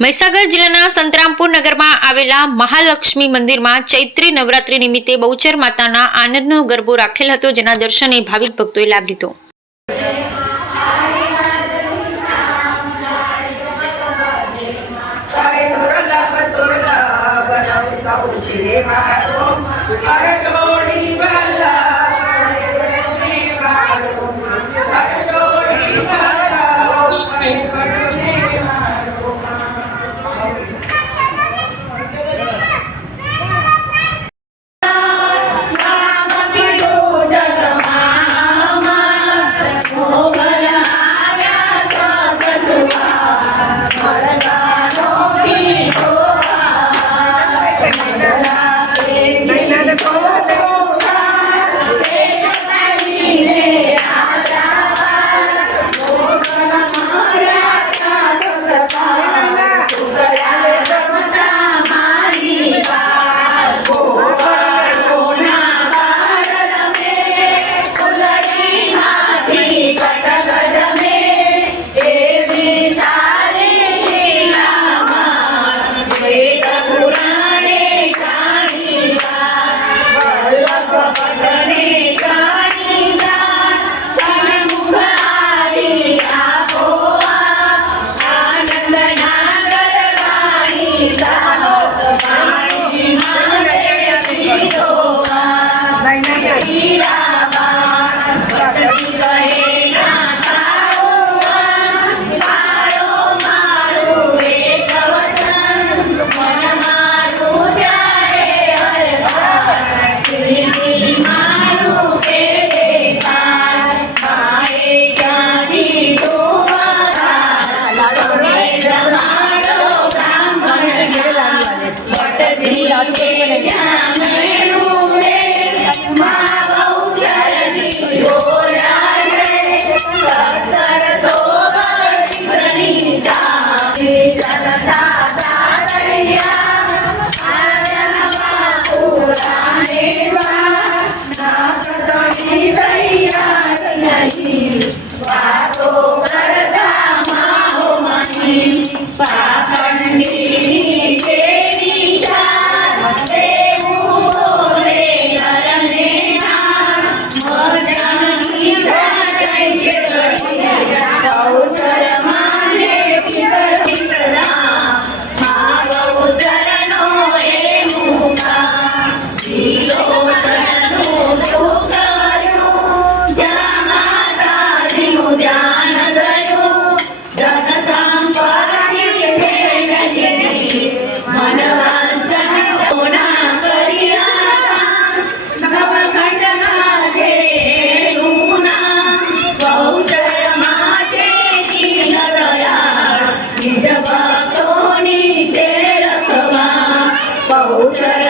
મહીસાગર જિલ્લાના સંતરામપુર નગરમાં આવેલા મહાલક્ષ્મી મંદિરમાં ચૈત્રી નવરાત્રી નિમિત્તે બહુચર માતાના આનંદનો ગરબો રાખેલ હતો, જેના દર્શને ભાવિક ભક્તોએ લાભ લીધો. વાતો Oh.